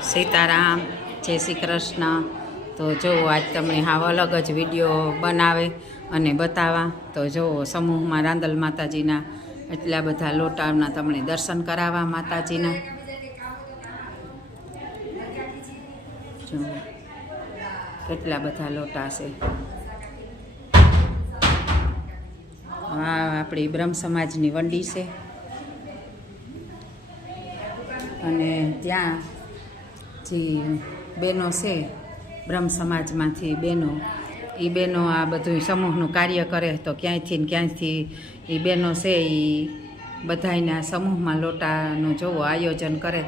સીતારામ, જય શ્રી કૃષ્ણ. તો જો આજ તમને હાવ અલગ જ વિડીયો બનાવે અને બતાવવા. તો જો સમૂહમાં રાંદલ માતાજીના એટલા બધા લોટાના તમને દર્શન કરાવવા માતાજીના. જો કેટલા બધા લોટા છે. આ આપણી બ્રહ્મ સમાજની વંડી છે અને ત્યાં જે બહેનો છે બ્રહ્મ સમાજમાંથી બહેનો, એ બહેનો આ બધું સમૂહનું કાર્ય કરે. તો ક્યાંયથી ને ક્યાંયથી એ બહેનો છે એ બધાયના સમૂહમાં લોટાનું જોવો આયોજન કરે.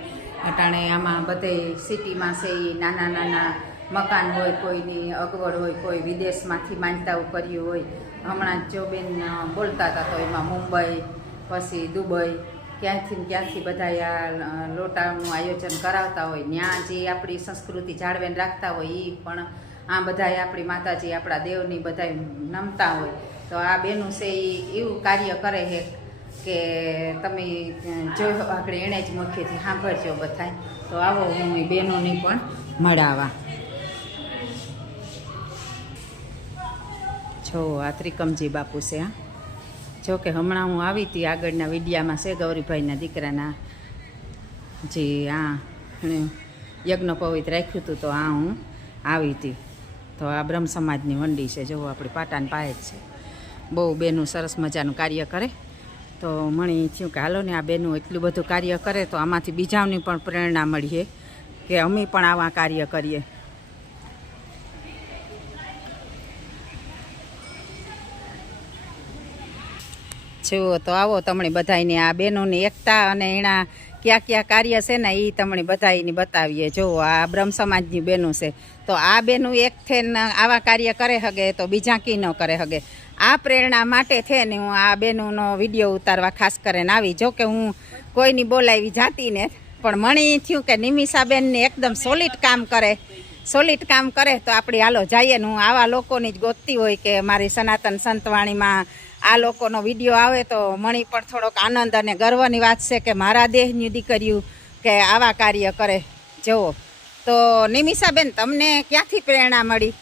અટાણે આમાં બધે સિટીમાં છે એ નાના નાના મકાન હોય, કોઈની અગવડ હોય, કોઈ વિદેશમાંથી માનતાઓ કર્યું હોય. હમણાં જ જો બેન બોલતા હતા તો એમાં મુંબઈ પછી દુબઈ ક્યાંથી બધા આ લોટાનું આયોજન કરાવતા હોય. ત્યાં જે આપણી સંસ્કૃતિ જાળવીને રાખતા હોય એ પણ આ બધાએ આપણી માતાજી આપણા દેવની બધા નમતા હોય. તો આ બેનું છે એ એવું કાર્ય કરે છે કે તમે જોયો આગળ એણે જ મુખ્યથી સાંભળજો બધાય. તો આવો હું એ બહેનોની પણ મળાવા. જો આ ત્રિકમજી બાપુ છે. હા, જો કે હમણાં હું આવી હતી આગળના વિડીયામાં છે ગૌરીભાઈના દીકરાના જે આ યજ્ઞ પવિત્ર રાખ્યું હતું. તો આ હું આવી હતી. તો આ બ્રહ્મ સમાજની વંડી છે. જો આપણી પાટાને પાયે જ છે. બહુ બેનું સરસ મજાનું કાર્ય કરે. તો મને થયું કે હાલો ને આ બેનું એટલું બધું કાર્ય કરે તો આમાંથી બીજાઓની પણ પ્રેરણા મળીએ કે અમે પણ આવા કાર્ય કરીએ. જો તો આવો તમને બધાને આ બહેનોની એકતા અને એના કયા કાર્ય છે ને એ તમને બધાને બતાવીએ. જો આ બ્રહ્મ સમાજની બહેનો છે. તો આ બહેનું એક થઈને આવા કાર્ય કરે હગે તો બીજા કી ન કરે હગે. આ પ્રેરણા માટે થઈને હું આ બહેનોનો વિડીયો ઉતારવા ખાસ કરીને આવી. જો કે હું કોઈની બોલાવી જાતી ને, પણ મને થયું કે નિમિષાબેનને એકદમ સોલિડ કામ કરે તો આપણે હાલો જઈએ ને. હું આવા લોકોની જ ગોતતી હોય કે મારી સનાતન સંતવાણીમાં આ લોકોનો વિડીયો આવે તો મને પણ થોડોક આનંદ અને ગર્વની વાત છે કે મારા દેહની દીકરીઓ કે આવા કાર્ય કરે. જુઓ તો નિમિષાબેન, તમને ક્યાંથી પ્રેરણા મળી?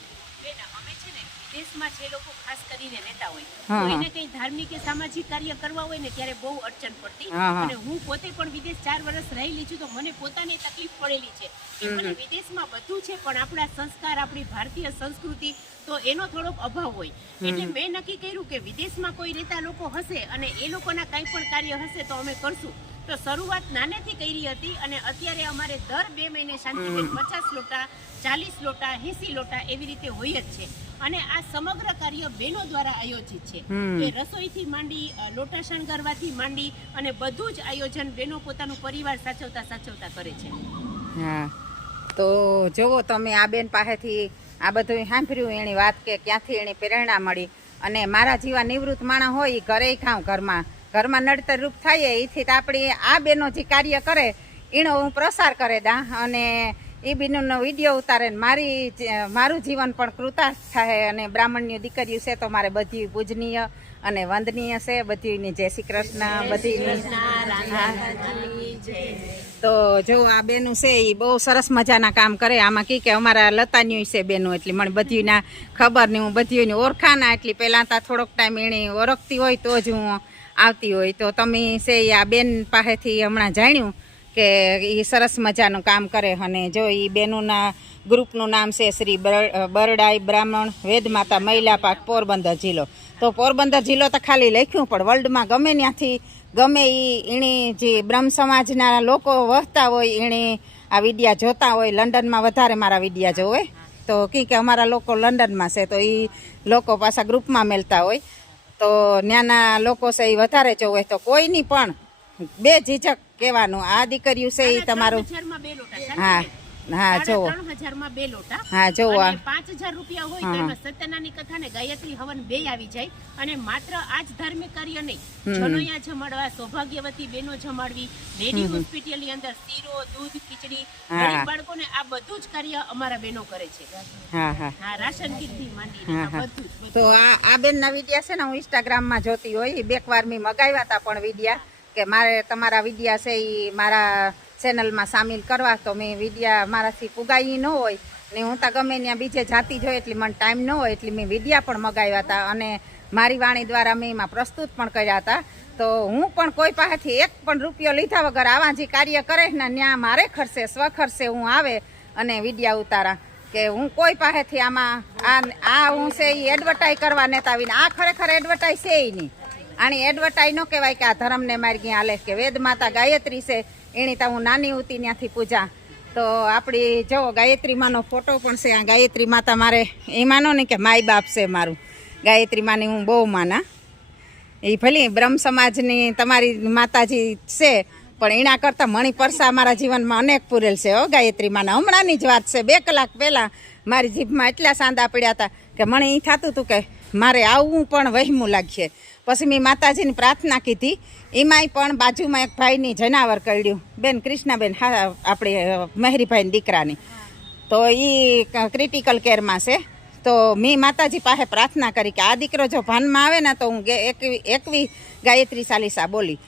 અમે છે ને વિદેશમાં જે લોકો ખાસ કરીને રહેતા હોય એને કઈ ધાર્મિક કે સામાજિક કાર્ય કરવા હોય ને ત્યારે બહુ અડચણ પડતી. અને હું પોતે પણ વિદેશ 4 વર્ષ રહેલી છું તો મને પોતાની તકલીફ પડેલી છે કે મને વિદેશમાં બધું છે પણ આપણા સંસ્કાર, આપણી ભારતીય સંસ્કૃતિ તો એનો થોડોક અભાવ હોય. એટલે મેં નક્કી કર્યું કે વિદેશમાં કોઈ રહેતા લોકો હશે અને એ લોકોના કંઈ પણ કાર્ય હશે તો અમે કરશું. તો શરૂઆત નાનેથી કરી હતી અને અત્યારે અમારે દર 2 મહિને શાંતિબેન 50 લોટા, 40 લોટા, 80 લોટા એવી રીતે હોય જ છે. અને આ સમગ્ર કાર્ય બહેનો દ્વારા આયોજિત છે કે રસોઈથી માંડી, લોટા શણગારવાથી માંડી અને બધું જ આયોજન બહેનો પોતાનું પરિવાર સાચવતા કરે છે. હા, તો જુઓ તમે આ બેન પાસેથી આ બધું સાંભળ્યું એની વાત કે ક્યાંથી એની પ્રેરણા મળી. અને મારા જેવા નિવૃત્ત માણસ હોય એ ઘરે ખાઉં, ઘરમાં નડતર રૂપ થાય એથી આપણી આ બેનો જે કાર્ય કરે એનો હું પ્રસાર કરે દા અને એ બેનોનો વિડીયો ઉતારે. મારું જીવન પણ કૃતાર્થ થાય. અને બ્રાહ્મણની દીકરીઓ છે તો મારે બધી પૂજનીય અને વંદનીય છે. બધીની જય શ્રી કૃષ્ણ. બધીની તો જો આ બેનું છે એ બહુ સરસ મજાના કામ કરે. આમાં કે અમારા લતાની છે બેનું, એટલે મને બધીના ખબર નહીં, હું બધીની ઓળખાના એટલી પહેલાં તો થોડોક ટાઈમ એની ઓળખતી હોય તો જ હું આવતી હોય. તો તમે છે આ બેન પાસેથી હમણાં જાણ્યું કે એ સરસ મજાનું કામ કરે. અને જો એ બેનોના ગ્રુપનું નામ છે શ્રી બરડાઈ બ્રાહ્મણ વેદમાતા મહિલા પાક પોરબંદર જિલ્લો. તો પોરબંદર જિલ્લો તો ખાલી લખ્યું પણ વર્લ્ડમાં ગમે ત્યાંથી ગમે એની જે બ્રહ્મ સમાજના લોકો વસતા હોય એણે આ વિડીયા જોતા હોય. લંડનમાં વધારે મારા વિડીયા જોવે તો કે અમારા લોકો લંડનમાં છે તો એ લોકો પાછા ગ્રુપમાં મેળતા હોય. તો ત્યાંના લોકો છે એ વધારે જોવે. તો કોઈની પણ બે ઝીઝક કહેવાનું આ દીકરીઓ છે એ તમારું. હા હા, જોવો 3000 માં 2 લોટા. હા, જોવો 5000 રૂપિયા હોય તો એમાં સત્યનારાયણ કથા ને ગાયત્રી હવન 2 આવી જાય. અને માત્ર આ જ ધાર્મિક કાર્ય નહીં, જનોયા જમાડવા, સૌભાગ્યવતી બહેનો જમાડવી, લેડી હોસ્પિટલની અંદર શીરો, દૂધ, ખીચડી, ગરીબ બાળકોને આ બધું જ કાર્ય અમારા બહેનો કરે છે. હા હા હા, રાશન કીટથી માંડીને બધું જ. તો આ બેનના વિડીયા છે ને હું ઇન્સ્ટાગ્રામમાં જોતી હોય. 2 વાર મેં મગાવ્યા હતા પણ વિડીયા કે મારે તમારા વિડીયા છે એ મારા ચેનલમાં સામેલ કરવા. તો મેં વિડીયા મારાથી પુગાઈ ન હોય ને હું તો ગમે ત્યાં બીજે જાતી જ હોય એટલે મને ટાઈમ ન હોય એટલે મેં વિડીયા પણ મગાવ્યા હતા અને મારી વાણી દ્વારા મેં એમાં પ્રસ્તુત પણ કર્યા હતા. તો હું પણ કોઈ પાસેથી એક પણ રૂપિયો લીધા વગર આવા જે કાર્ય કરે ને ત્યાં મારે ખર્ચે સ્વખર્ચે હું આવે અને વિડીયા ઉતારા કે હું કોઈ પાસેથી આમાં આ હું છે એ એડવર્ટાઈઝ કરવા નતા આવીને આ ખરેખર એડવર્ટાઈઝ છે એ નહીં. આની એડવર્ટાઈઝ ન કહેવાય કે આ ધર્મને મારી ગયા હાલે કે વેદ માતા ગાયત્રી છે એની તો હું નાની ઉતી ત્યાંથી પૂજા. તો આપણી જો ગાયત્રી માનો ફોટો પણ છે. આ ગાયત્રી માતા મારે એ માનો ને કે માય બાપ છે મારું. ગાયત્રી માની હું બહુ માના. એ ભલે બ્રહ્મ સમાજની તમારી માતાજી છે પણ એના કરતાં મણી પરસા મારા જીવનમાં અનેક પૂરેલ છે હો ગાયત્રી માના. હમણાંની જ વાત છે 2 કલાક પહેલાં મારી જીભમાં એટલા સાંદા પડ્યા હતા કે મને એ થતું હતું કે મારે આવવું પણ વહેમું લાગશે. પછી મેં માતાજીની પ્રાર્થના કીધી. એમાંય પણ બાજુમાં એક ભાઈની જનાવર કરડ્યું બેન કૃષ્ણાબેન આપણે મહેરીભાઈની દીકરાની. તો એ ક્રિટિકલ કેરમાં છે. તો મેં માતાજી પાસે પ્રાર્થના કરી કે આ દીકરો જો ભાનમાં આવે ને તો હું 21 ગાયત્રી ચાલીસા બોલી.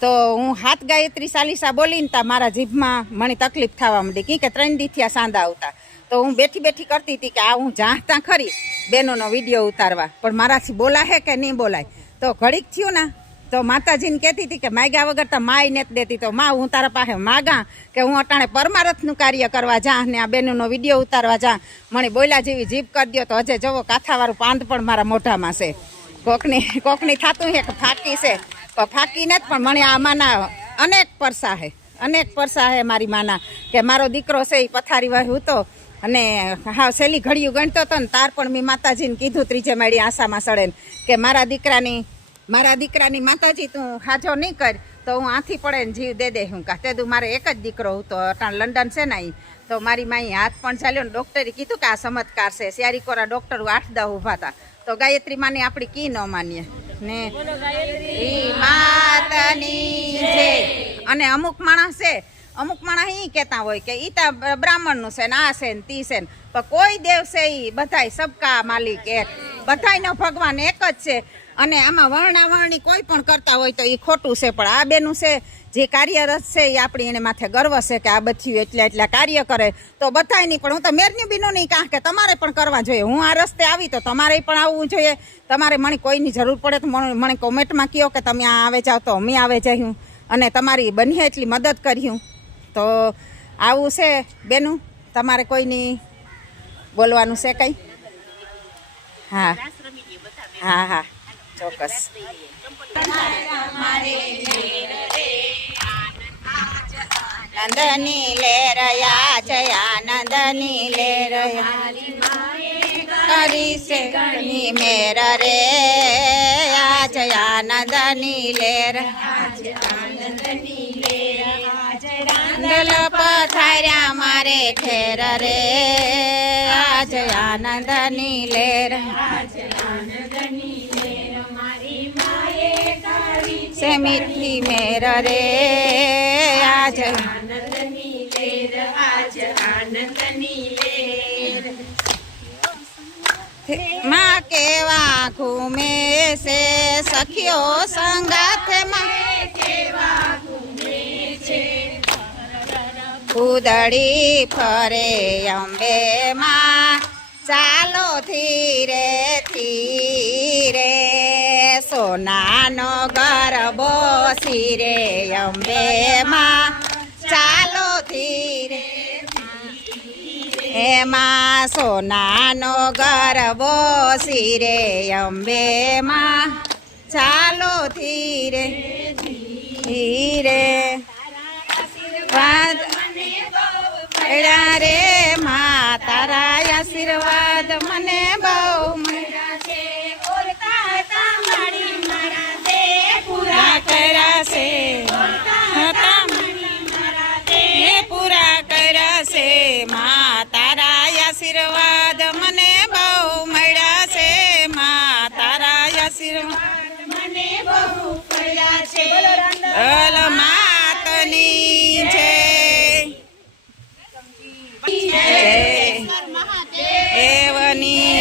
તો હું 7 ગાયત્રી ચાલીસા બોલીને તા મારા જીભમાં મને તકલીફ થવા માંડી કે 3 દી થયા સાંદા આવતા. તો હું બેઠી કરતી હતી કે આ હું જાણતા ખરી બહેનોનો વિડીયો ઉતારવા પણ મારાથી બોલાય કે નહીં બોલાય. તો ઘડીક થયું ને તો માતાજીને કહેતી હતી કે માગ્યા વગર તો માય નથી દેતી. તો માં હું તારા પાસે માગા કે હું અટાણે પરમારથનું કાર્ય કરવા જા ને આ બહેનોનો વિડીયો ઉતારવા જા. મને બોલ્યા જેવી જીભ કરી દો તો હજે જવો કાથાવાળું પાંદ પણ મારા મોઢામાં છે. કોકની થતું છે કે ફાકી છે પણ ફાકી નથી. પણ મને આમાંના અનેક પરસા છે મારી માના કે મારો દીકરો છે એ પથારી વાહી હતો અને હા સહેલી ઘડિયું ગણતો હતો ને તાર પણ મેં માતાજીને કીધું 3 માળી આશામાં સડે કે મારા દીકરાની માતાજી તું હાજો નહીં કર તો હું આથી પડે ને જીવ દે હું કાં મારે એક જ દીકરો હતો અટાણ લંડન છે ને તો મારી માઈ હાથ પણ ચાલ્યો ને ડૉક્ટરે કીધું કે આ ચમત્કાર છે. સિયારીકોરા ડૉક્ટર 8-10 ઊભા હતા. તો ગાયત્રી માની આપણી કી ન માનીએ ને માતાની છે. અને અમુક માણસ એ કહેતા હોય કે ઈ તા બ્રાહ્મણનું છે ને આ છે ને તી છે ને પણ કોઈ દેવ છે એ બધાય સબકા માલિક એક બધાયનો ભગવાન એક જ છે. અને આમાં વર્ણાવરણી કોઈ પણ કરતા હોય તો એ ખોટું છે. પણ આ બેનું છે જે કાર્યરત છે એ આપણી એને માથે ગર્વ છે કે આ બધી એટલા કાર્ય કરે તો બધાય નહીં. પણ હું તો મેરની બીનું નહીં કાં કે તમારે પણ કરવા જોઈએ. હું આ રસ્તે આવી તો તમારે પણ આવવું જોઈએ. તમારે મને કોઈની જરૂર પડે તો મને કોમેન્ટમાં કહો કે તમે આ આવે જાઓ તો અમે આવે જઈશું અને તમારી બની એટલી મદદ કર્યું. તો આવું છે બેનું. તમારે કોઈની બોલવાનું છે કંઈ? હા ચોક્કસ. આનંદની લેરયા જય આનંદની લેરયા કરી છે ઘણી મેર રે આ જય આનંદની લેર પથાર્યા મારે ખેર રે આ જય આનંદની લેર से मीठी मेर रे आज आनंदनी लेर आज आनंदनी लेर माँ केवा घूमे से सखियो संगाथ में केवा घूमे छे उदड़ी फरे अंबे माँ चालो धीरे धीरे સોનાનો ગરબો સિરે અંબે માં ચાલો ધીરે એમાં સોનાનો ગરબો સિરે અંબે માં ચાલો ધીરે ધીરે વાદ મળ્યા રે માં તારા આશીર્વાદ મને બહુ મળ્યા છે. પૂરા કર્યા છે માં તારા આશીર્વાદ મને બહુ મળ્યા છે. માં તારા આશીર્વાદ મને બહુ મળ્યા છે. અલ માતની જય દેવની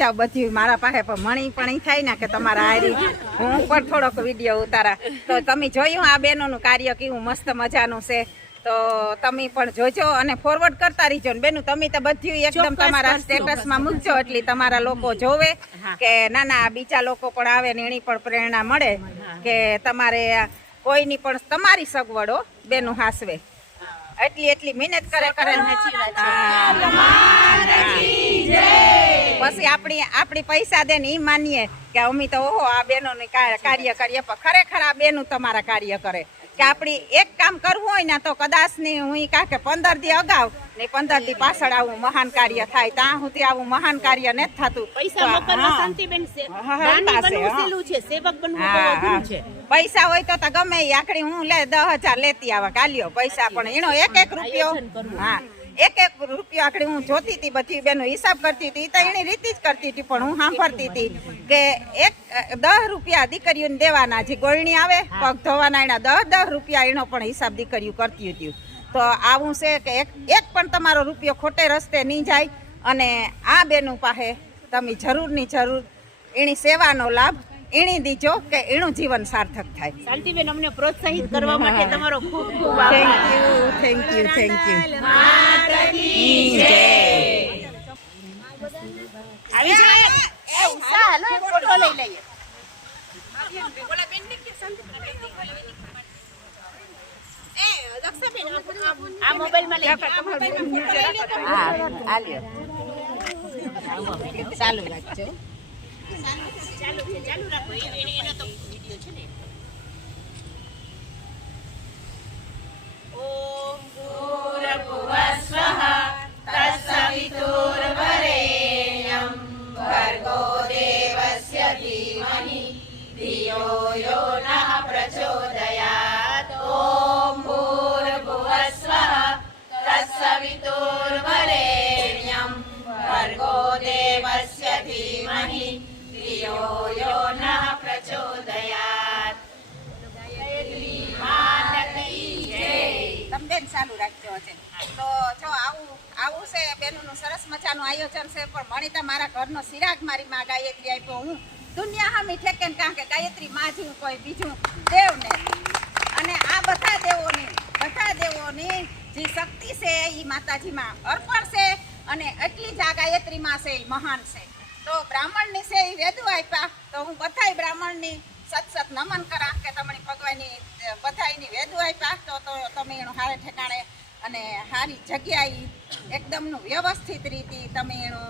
જાઓ બધી મારા પાસે પણ મણી પણ ઈ થાય ને કે તમારા હારી હું પણ થોડોક વિડીયો ઉતારા. તો તમે જોયું આ બહેનોનું કાર્ય કેવું મસ્ત મજાનું છે. તો તમે પણ જોજો અને ફોરવર્ડ કરતા રહીજો ને બેનું. તમે તો બધું એકદમ તમારા સ્ટેટસમાં મૂકજો એટલે તમારા લોકો જોવે કે ના ના બીજા લોકો પણ આવે ને એની પણ પ્રેરણા મળે કે તમારે કોઈની પણ તમારી સગવડો બેનું હાસવે એટલી મહેનત કરે પછી આપણી પૈસા દે ને એ માનીએ કે અમે તો ઓહો આ બહેનોને કાર્ય કરીએ. પણ ખરેખર આ બેનું તમારા કાર્ય કરે કે આપણી એક કામ કરવું હોય ને તો કદાચ ને હું કાં કે 15 દી અગાઉ ને 15 દી પાછળ આવું મહાન કાર્ય થાય. ત્યાં સુધી આવું મહાન કાર્ય નથી થતું. પૈસા હોય તો ગમે આખડી હું લે 10,000 લેતી આવા કાલ્યો પૈસા પણ એનો એક રૂપિયો એક રૂપિયો આખડી હું જોતી હતી બધી બેનો હિસાબ કરતી હતી. તો એની રીતે જ કરતી હતી પણ હું સાંભળતી હતી કે 10 રૂપિયા દીકરીઓને દેવાના જે ગોળણી આવે પગ ધોવાના એના 10 રૂપિયા એનો પણ હિસાબ દીકરીઓ કરતી હતી. તો આવું છે કે એક પણ તમારો રૂપિયો ખોટે રસ્તે નહીં જાય અને આ બેનું પાસે તમે જરૂરની જરૂર એની સેવાનો લાભ એની દીજો કે એનું જીવન સાર્થક થાય. શાંતિબેન અમને પ્રોત્સાહિત કરવા માટે તમારો ખૂબ ખૂબ થેન્ક યુ. આવી જાય એ ઉષા હાલો એક ફોટો લઈ લઈએ. આ મોબાઈલમાં લઈ ચાલુ રાખજો. ચાલુ રાખો એનો તો વિડિયો છે ને. ઓમ ભૂર્ભુવસ્વઃ તત્સવિતુર્વરેણ્યં ભર્ગો દેવસ્ય ધીમહિ ધિયો યો નઃ પ્રચોદયાત. ઓમ ભૂર્ભુવસ્વઃ તત્સવિતુર્વરેણ્યં ભર્ગો દેવસ્ય ધીમહિ ધિયો યો નઃ પ્રચોદયાત. બેન ચાલુ રાખજો છે. તો જો આવું છે બેનોનું સરસ મજાનું આયોજન છે. પણ મણીતા મારા ઘરનો સિરાગ મારી માં ગાયત્રી આપ્યો. હું દુનિયા હામી ઠેકે ને કારણ કે ગાયત્રી માં જેવું કોઈ બીજું દેવ ને. અને આ બધા દેવોની જે શક્તિ છે એ માતાજીમાં અર્પણ છે અને એટલી જ આ ગાયત્રીમાં છે એ મહાન છે. તો બ્રાહ્મણની છે એ વેદુ આપ્યા. તો હું બધાય બ્રાહ્મણની સત નમન કરા કે તમારી ભગવાનની બધાયની વેદુ આપ્યા. તો તમે એનું હારે ઠેકાણે અને સારી જગ્યાએ એકદમનું વ્યવસ્થિત રીતે તમે એનો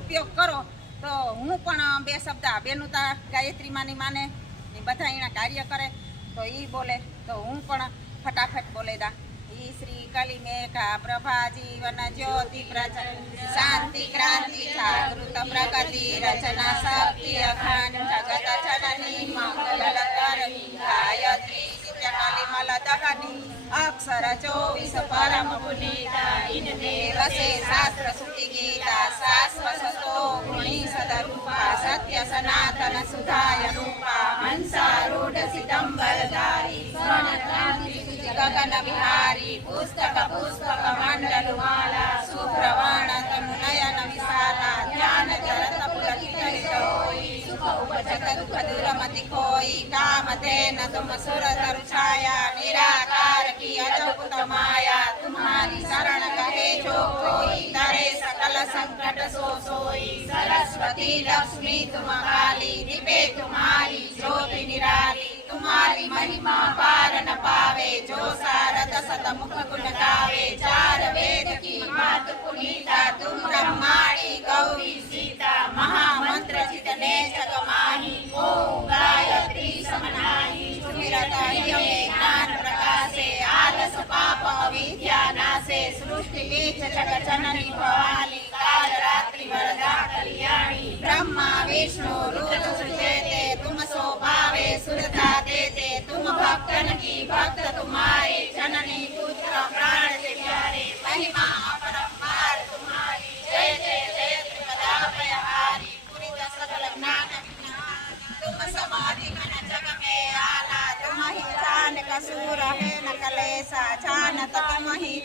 ઉપયોગ કરો. તો હું પણ 2 શબ્દ બેનુતા ગાયત્રી માની માને એ બધા એના કાર્ય કરે તો એ બોલે તો હું પણ ફટાફટ બોલે દા. શ્રી કલિમેકા પ્રભા જીવન જ્યોતિ પ્રજન શાંતિ ક્રાંતિ જાગૃત પ્રગતિ રચના શક્તિ અખાંડ જગત જનની મંગલ કરણી ગાયત્રી નિત્યકાલી મલદહની અક્ષર 24 પરમ પુનીતા ઇનને વસે શાસ્ત્ર સુતિ ગીતા શાશ્વતો ગુણી સદરૂપા સત્ય સનાતન સુધાય રૂપા હંસારૂઢ સિદંબર ધારી સ્વર્ણક્રાંતિ ગગન વિહારી પુસ્તક પુષ્પક મંડલ માલા સુપ્રવાણ તનુ નયન વિશાલા ધ્યાન ચરત પુલકિત હોઈ સુખ ઉપજત દુઃખ દુરમતિ કોઈ કામ તેન તુમ સુર તરુ છાયા નિરાકાર की अद्भुत माया तुम्हारी शरण कहे जो कोई तरे सकल संकट सोई सरस्वती लक्ष्मी तुम काली दीपे तुम्हारी ज्योति निराली तुम्हारी महिमा पार न पावे जो सारद सत मुख गुण गावे चार वेद की मात पुनीता तुम ब्रह्माणी गौरी सीता महामंत्र जितने जग माही ओम गायत्री समनाही सुमिरत हरि ज्ञान प्रकाशे आलस पाप अविद्या नाशे सृष्टि बीज जग जननी भवानी काल रात्रि वरदा कल्याणी ब्रह्मा विष्णु रुद्र सृजेते तुम स्वभावे सुरता देते तुम भक्तन की भक्त तुम्हारे जननी पुत्र प्राण से प्यारे महिमा अपरंपार तुम्हारी जय जय जय त्रिपदाभयहारी पूरी सकल ज्ञान तुम समाधि मन जग में आला तुम ही जान का सूर है न कलेसा जानत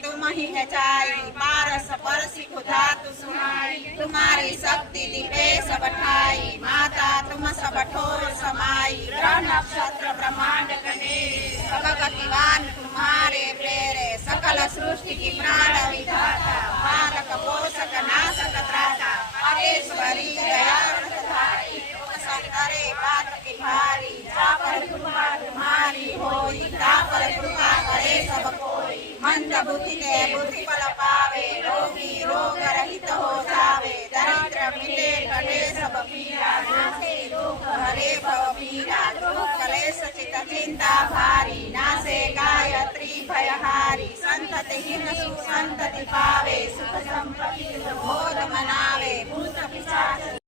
तुम ही है जाई पारस परसी खुदा तु सुनाई तुम्हारी शक्ति दिवे सब ठाई माता तुम सब ठोर समाई ग्रह नक्षत्र ब्रह्मांड गणे सब गतिवान तुम्हारे प्रेरे सकल सृष्टि की प्राण विधाता पालक पोषक नाशक त्राता महेश्वरी दयाधारी संतरे बात की भारी जा पर कृपा तुम्हारी होई ता पर कृपा करे सब कोई मंद बुद्धि के बुद्धि बल पावे रोगी रोग रहित हो जावे दरिद्र मिटे कटे सब पीड़ा नासे दुख हरे भव पीड़ा दुख कलेश चित चिंता भारी नासे गायत्री भयहारी संतति हिन सुसंतति पावे सुख संपत्ति बोध मनावे भूत पिशाच